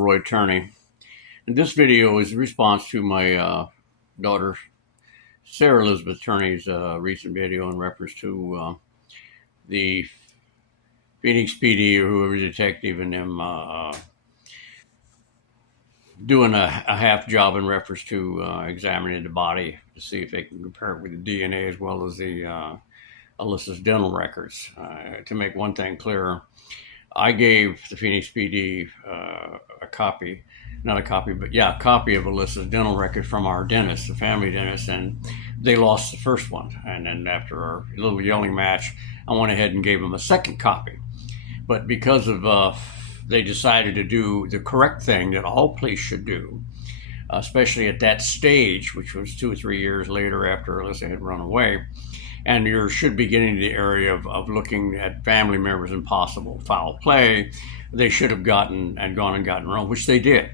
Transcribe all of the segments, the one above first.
Roy Turney. And this video is a response to my daughter, Sarah Elizabeth Turney's recent video in reference to the Phoenix PD or whoever detective and them doing a half job in reference to examining the body to see if they can compare it with the DNA as well as the Alyssa's dental records. To make one thing clear, I gave the Phoenix PD a copy, not a copy, but yeah, a copy of Alyssa's dental record from our dentist, the family dentist, and they lost the first one. And then after our little yelling match, I went ahead and gave them a second copy. But because of they decided to do the correct thing that all police should do, especially at that stage, which was 2 or 3 years later after Alyssa had run away. And you should be getting to the area of looking at family members and possible foul play. They should have gone and gotten wrong, which they did.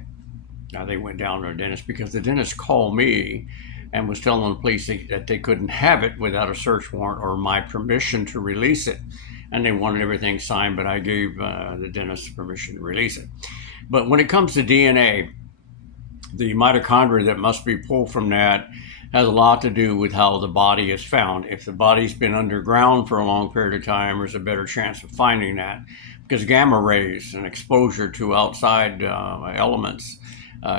Now they went down to a dentist because the dentist called me and was telling the police that they couldn't have it without a search warrant or my permission to release it. And they wanted everything signed, but I gave the dentist permission to release it. But when it comes to DNA, the mitochondria that must be pulled from that has a lot to do with how the body is found. If the body's been underground for a long period of time, there's a better chance of finding that because gamma rays and exposure to outside elements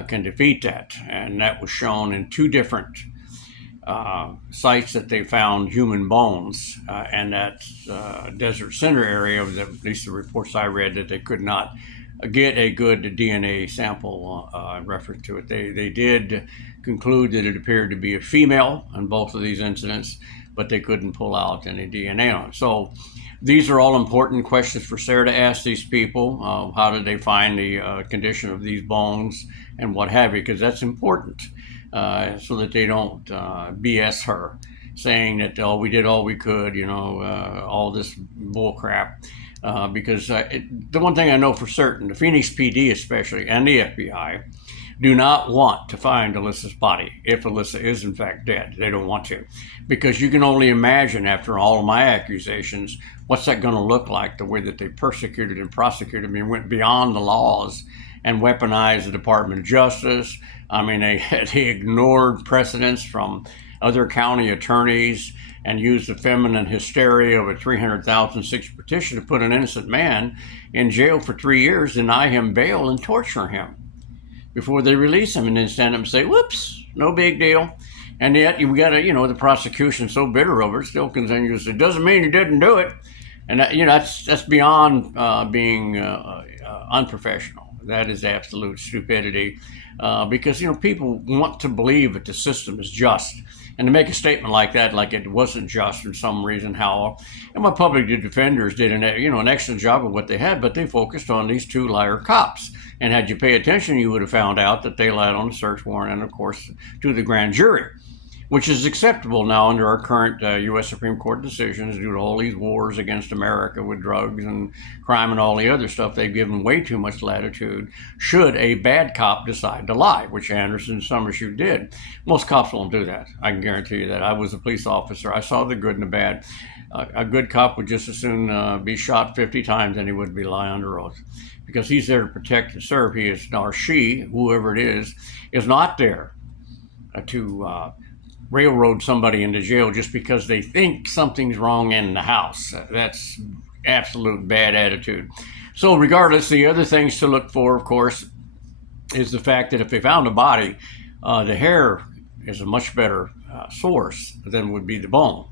can defeat that. And that was shown in 2 different sites that they found human bones, and that desert center area, at least the reports I read, that they could not get a good DNA sample in reference to it. They did conclude that it appeared to be a female in both of these incidents, but they couldn't pull out any DNA on it. So these are all important questions for Sarah to ask these people. How did they find the condition of these bones and what have you, because that's important so that they don't BS her, saying that, oh, we did all we could, all this bull crap. Because the one thing I know for certain, the Phoenix PD especially, and the FBI, do not want to find Alyssa's body if Alyssa is in fact dead. They don't want to. Because you can only imagine, after all of my accusations, what's that going to look like, the way that they persecuted and prosecuted me and went beyond the laws and weaponized the Department of Justice. I mean, they ignored precedents from other county attorneys and used the feminine hysteria of a 300,006 petition to put an innocent man in jail for 3 years, deny him bail, and torture him before they release him, and then stand up and say, whoops, no big deal. And yet you got to, the prosecution so bitter over it still continues. It doesn't mean he didn't do it. And that's beyond being unprofessional. That is absolute stupidity because, people want to believe that the system is just. And to make a statement like that, like it wasn't just for some reason, and my public defenders did an excellent job of what they had, but they focused on these 2 liar cops. And had you pay attention, you would have found out that they lied on the search warrant and, of course, to the grand jury, which is acceptable now under our current U.S. Supreme Court decisions due to all these wars against America with drugs and crime and all the other stuff. They've given way too much latitude should a bad cop decide to lie, which Anderson Summershoot did. Most cops won't do that. I can guarantee you that. I was a police officer. I saw the good and the bad. A good cop would just as soon be shot 50 times than he would be lying under oath, because he's there to protect and serve. He is, or she, whoever it is not there to railroad somebody into jail just because they think something's wrong in the house. That's absolute bad attitude. So regardless, the other things to look for, of course, is the fact that if they found a body, the hair is a much better source than would be the bone.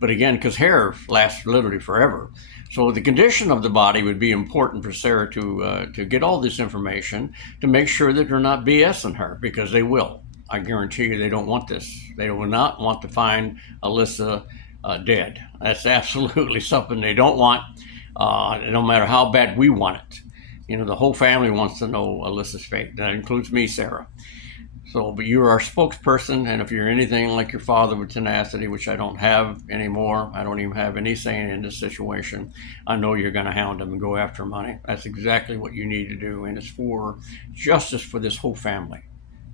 But again, because hair lasts literally forever. So the condition of the body would be important for Sarah to get all this information to make sure that they're not BSing her, because they will. I guarantee you they don't want this. They will not want to find Alyssa dead. That's absolutely something they don't want, no matter how bad we want it. The whole family wants to know Alyssa's fate. That includes me, Sarah. So, but you're our spokesperson, and if you're anything like your father with tenacity, which I don't have anymore, I don't even have any say in this situation, I know you're going to hound him and go after money. That's exactly what you need to do, and it's for justice for this whole family.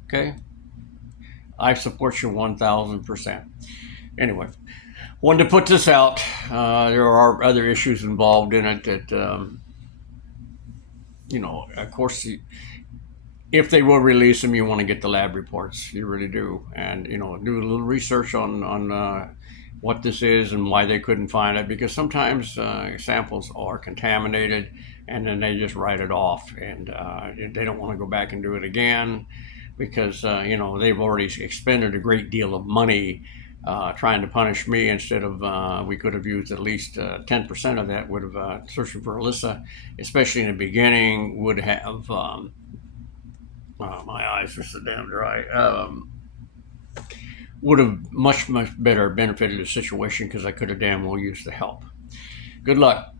Okay? I support you 1,000%. Anyway, wanted to put this out. There are other issues involved in it that, of course, if they will release them, you want to get the lab reports. You really do, and do a little research on what this is and why they couldn't find it. Because sometimes samples are contaminated, and then they just write it off, and they don't want to go back and do it again because they've already expended a great deal of money trying to punish me instead of we could have used at least 10% of that would have searching for Alyssa, especially in the beginning, would have my eyes are so damn dry. Would have much better benefited the situation because I could have damn well used the help. Good luck.